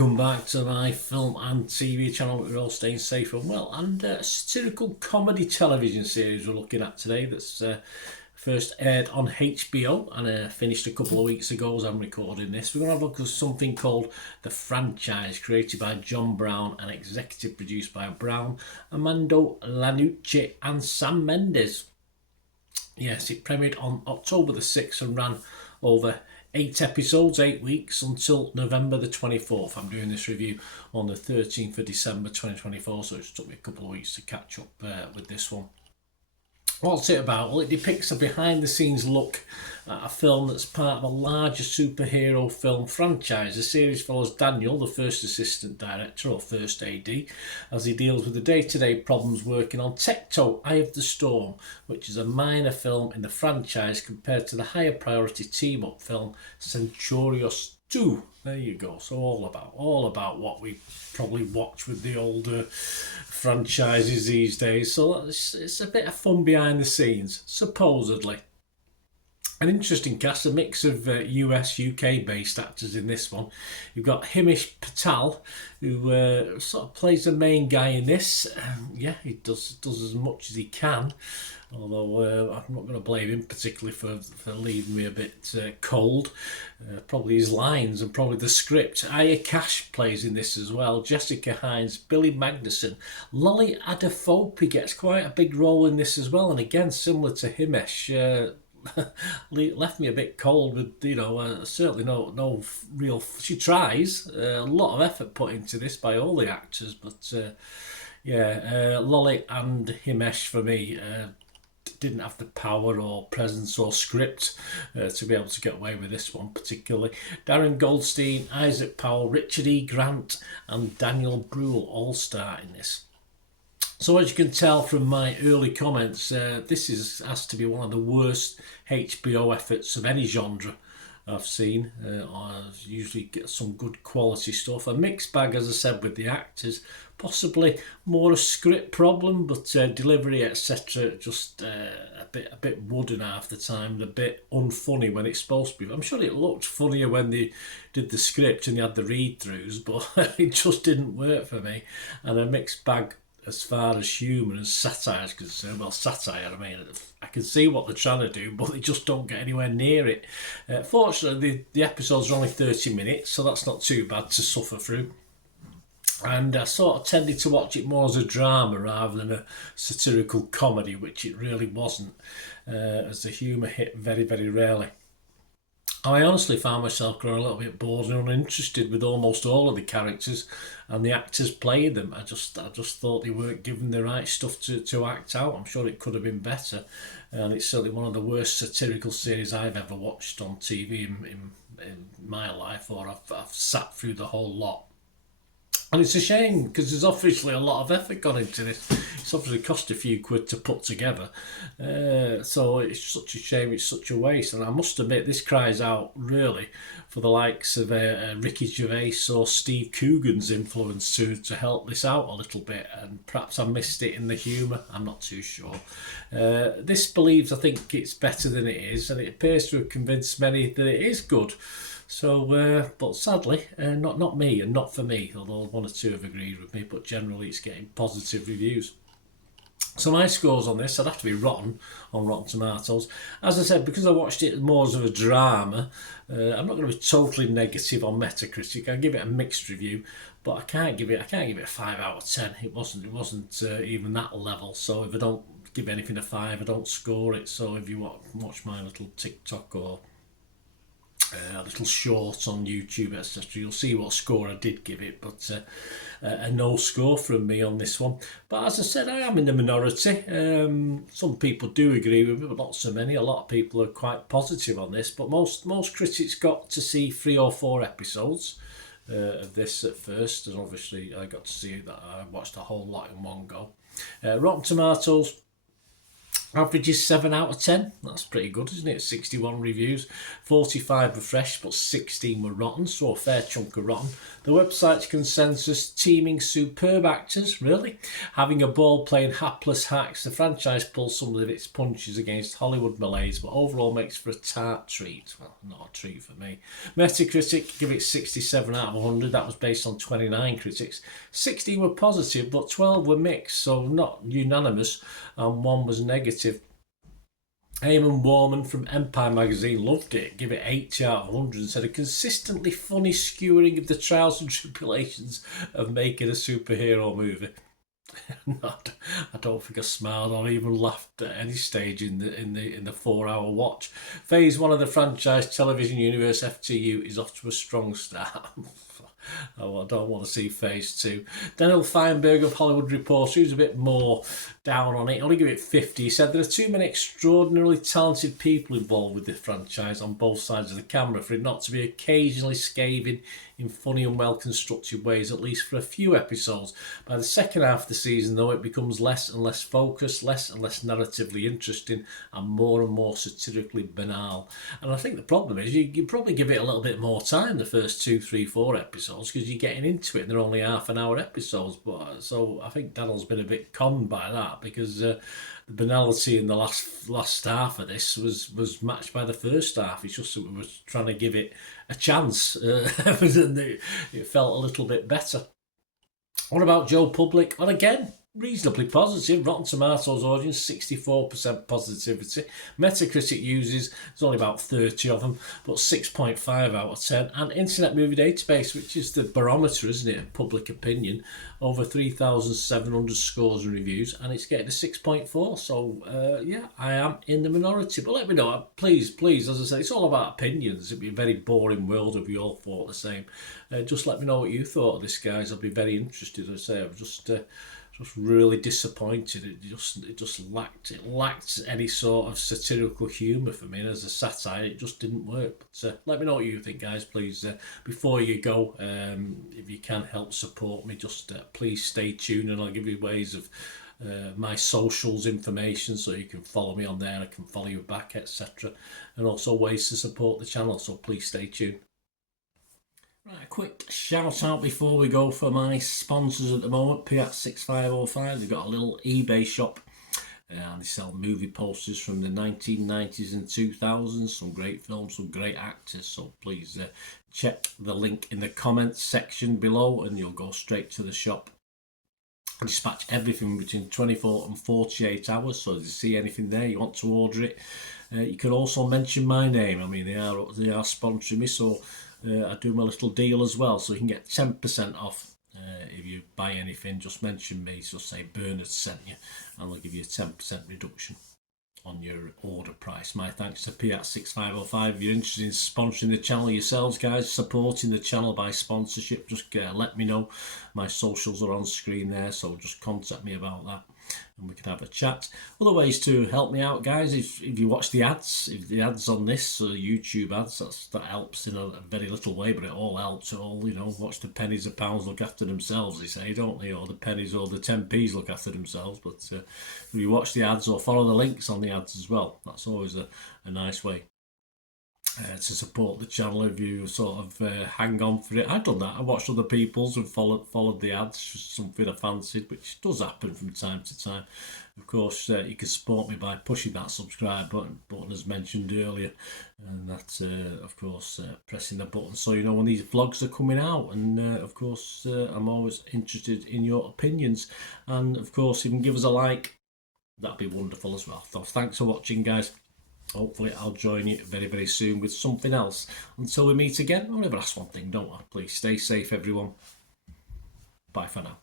Welcome back to my film and TV channel. We're all staying safe and well, and a satirical comedy television series we're looking at today that's first aired on HBO and finished a couple of weeks ago as I'm recording this. We're going to have a look at something called The Franchise, created by John Brown and executive produced by Brown, Armando Iannucci and Sam Mendes. Yes, it premiered on October the 6th and ran over 8 episodes, 8 weeks, until November the 24th. I'm doing this review on the 13th of December 2024, so it took me a couple of weeks to catch up with this one. What's it about? Well, it depicts a behind-the-scenes look at a film that's part of a larger superhero film franchise. The series follows Daniel, the first assistant director or first AD, as he deals with the day-to-day problems working on Tecto Eye of the Storm, which is a minor film in the franchise compared to the higher priority team-up film Centurios 2. There you go. So all about what we probably watch with the older franchises these days. So it's a bit of fun behind the scenes, supposedly. An interesting cast, a mix of US, UK based actors in this one. You've got Himesh Patel, who sort of plays the main guy in this. Yeah, he does as much as he can. Although I'm not going to blame him particularly for leaving me a bit cold. Probably his lines and probably the script. Aya Cash plays in this as well. Jessica Hines, Billy Magnuson. Lolly Adefope gets quite a big role in this as well. And again, similar to Himesh, left me a bit cold with, certainly no real... She tries. A lot of effort put into this by all the actors. But Lolly and Himesh for me... didn't have the power or presence or script to be able to get away with this one particularly. Darren Goldstein, Isaac Powell, Richard E. Grant and Daniel Bruhl all star in this. So as you can tell from my early comments, this has to be one of the worst HBO efforts of any genre I've seen. I usually get some good quality stuff. A mixed bag, as I said, with the actors. Possibly more a script problem, but delivery, etc. Just a bit wooden half the time, a bit unfunny when it's supposed to be. I'm sure it looked funnier when they did the script and they had the read-throughs, but it just didn't work for me. And a mixed bag as far as humour and satire is concerned. Well, satire, I mean, I can see what they're trying to do, but they just don't get anywhere near it. Fortunately, the episodes are only 30 minutes, so that's not too bad to suffer through. And I sort of tended to watch it more as a drama rather than a satirical comedy, which it really wasn't, as the humour hit very, very rarely. I honestly found myself growing a little bit bored and uninterested with almost all of the characters and the actors playing them. I just thought they weren't given the right stuff to act out. I'm sure it could have been better, and it's certainly one of the worst satirical series I've ever watched on TV in my life, or I've sat through the whole lot. And it's a shame because there's obviously a lot of effort gone into this. It's obviously cost a few quid to put together. So it's such a shame, it's such a waste. And I must admit, this cries out really for the likes of Ricky Gervais or Steve Coogan's influence to help this out a little bit. And perhaps I missed it in the humour, I'm not too sure. This believes, I think, it's better than it is, and it appears to have convinced many that it is good. So, but sadly, not me and not for me, although one or two have agreed with me, but generally it's getting positive reviews. So my scores on this, I'd have to be rotten on Rotten Tomatoes. As I said, because I watched it more as a drama, I'm not going to be totally negative on Metacritic. I give it a mixed review, but I can't give it a 5 out of 10. It wasn't even that level. So if I don't give anything a 5, I don't score it. So if you watch my little TikTok or a little short on YouTube, etc., you'll see what score I did give it, but a no score from me on this one. But as I said, I am in the minority. Some people do agree with me, but not so many. A lot of people are quite positive on this, but most critics got to see 3 or 4 episodes of this at first, and obviously I got to see that I watched a whole lot in one go. Rotten Tomatoes, Average is 7 out of 10. That's pretty good, isn't it? 61 reviews, 45 were fresh, but 16 were rotten, so a fair chunk of rotten. The website's consensus: teaming superb actors, really. Having a ball playing hapless hacks, the franchise pulls some of its punches against Hollywood malaise, but overall makes for a tart treat. Well, not a treat for me. Metacritic give it 67 out of 100. That was based on 29 critics. 16 were positive, but 12 were mixed, so not unanimous, and 1 was negative. Eamon Warman from Empire magazine loved it, give it 80 out of 100, and said a consistently funny skewering of the trials and tribulations of making a superhero movie. I don't think I smiled or even laughed at any stage in the 4-hour watch. Phase 1 of the franchise television universe FTU is off to a strong start. I don't want to see Phase 2. Daniel Feinberg of Hollywood Reporter, who's a bit more down on it, only give it 50. He said there are too many extraordinarily talented people involved with the franchise on both sides of the camera for it not to be occasionally scathing in funny and well-constructed ways, at least for a few episodes. By the second half of the season, though, it becomes less and less focused, less and less narratively interesting, and more satirically banal. And I think the problem is you probably give it a little bit more time, the first 2, 3, 4 episodes, because you're getting into it and they're only half-an-hour episodes. But so I think Daniel's been a bit conned by that, because the banality in the last half of this was matched by the first half. It's just that we were trying to give it a chance, and it felt a little bit better. What about Joe Public? Well, again, reasonably positive. Rotten Tomatoes audience, 64% positivity. Metacritic users, there's only about 30 of them, but 6.5 out of 10. And Internet Movie Database, which is the barometer, isn't it, of public opinion, over 3,700 scores and reviews, and it's getting a 6.4. So, yeah, I am in the minority. But let me know, please, as I say, it's all about opinions. It'd be a very boring world if we all thought the same. Just let me know what you thought of this, guys. I'd be very interested. As I say, I'm just really disappointed. It just lacked any sort of satirical humour for me, and as a satire it just didn't work. But let me know what you think, guys, please. Before you go, if you can help support me, just please stay tuned, and I'll give you ways of my socials information, so you can follow me on there, I can follow you back, etc., and also ways to support the channel, so please stay tuned. Right, a quick shout out before we go for my sponsors at the moment. Piat6505, they've got a little eBay shop, and they sell movie posters from the 1990s and 2000s, some great films, some great actors, so please check the link in the comments section below and you'll go straight to the shop. I dispatch everything between 24 and 48 hours, so if you see anything there you want to order it, you can also mention my name. I mean, they are sponsoring me, so I do my little deal as well, so you can get 10% off if you buy anything. Just mention me, so say Bernard sent you, and they'll give you a 10% reduction on your order price. My thanks to Piat6505. If you're interested in sponsoring the channel yourselves, guys, supporting the channel by sponsorship, just let me know. My socials are on screen there, so just contact me about that and we can have a chat. Other ways to help me out, guys, if you watch the ads, if the ads on this YouTube ads, that helps in a very little way, but it all helps. All, you know, watch the pennies and pounds look after themselves, they say, don't they? Or the pennies or the 10p's look after themselves. But if you watch the ads or follow the links on the ads as well, that's always a nice way to support the channel. If you sort of hang on for it, I've done that. I watched other people's and followed the ads, something I fancied, which does happen from time to time. Of course, you can support me by pushing that subscribe button as mentioned earlier, and that's of course pressing the button so you know when these vlogs are coming out. And of course I'm always interested in your opinions, and of course you can give us a like, that'd be wonderful as well. So thanks for watching, guys. Hopefully I'll join you very, very soon with something else. Until we meet again, I'll never ask one thing, don't I? Please stay safe, everyone. Bye for now.